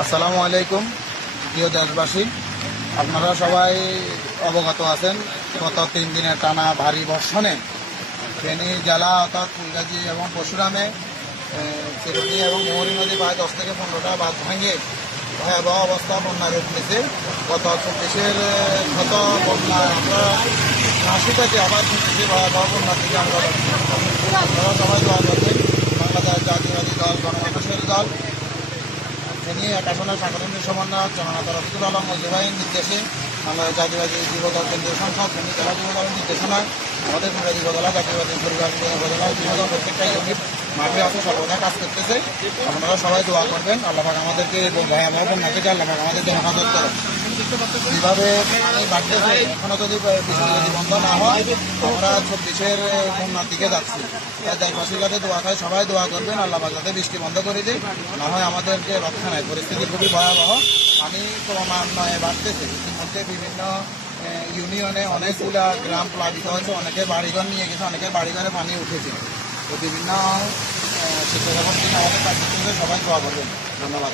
আসসালামু আলাইকুম প্রিয় দেশবাসী, আপনারা সবাই অবগত আছেন গত 3 দিনের টানা ভারী বর্ষণে ফেনী জেলা অর্থাৎ ফুলগাজী এবং পরশুরামে চিরুনি এবং মোহরী নদী প্রায় 10 থেকে 15টা বাঁধ ভাঙিয়ে ভয়াবহ অবস্থা বন্যা রূপ নিয়েছে। গত 24-এর গত বন্যা আমরা 80 থেকে আবার 25 ভয়াবহ বন্যা থেকে আমরা আপনারা সবাই দোয়া করবেন। বাংলাদেশ জাতীয়বাদী দল গণমানুষের দল ফেনী এক আসনের সাংগঠনিক সমন্বয়ক জননেতা রফিকুল আলম মজুভাইয়ের নির্দেশে বাংলাদেশ জাতীয়বাদী যুবদল কেন্দ্রীয় সংসদ ফেনী জেলা যুবদলের নির্দেশনায় আমাদের ফেনী যুবদলা জাতীয়বাদী পরিবার যুবদলা যুবদল প্রত্যেকটা ইউনিট মাঠে আছে, সর্বদা কাজ করতেছে। আপনারা সবাই দোয়া করবেন, আল্লাহ পাক আমাদেরকে ভয়াবহ বন্যা থেকে আল্লাহ পাক আমাদেরকে হেফাজত করেন। যেভাবে পানি বাড়তেছে এখনো যদি বৃষ্টি যদি বন্ধ না হয় আমরা 26-এর বন্যার দিকে যাচ্ছি। তাই দেশবাসীর কাছে দোয়া খাই, সবাই দোয়া করবেন আল্লাহ পাক যাতে বৃষ্টি বন্ধ করে দিই, না হয় আমাদেরকে রক্ষা নেয়। পরিস্থিতি খুবই ভয়াবহ, পানি ক্রমান্বয়ে বাড়তেছে। ইতিমধ্যে বিভিন্ন ইউনিয়নে অনেকগুলা গ্রাম প্লাবিত হয়েছে, অনেকের বাড়িঘর নিয়ে গেছে, অনেকের বাড়িঘরে পানি উঠেছে। তো বিভিন্ন শিক্ষক এবং আমাদের কাছে সবাই দোয়া করবেন। ধন্যবাদ।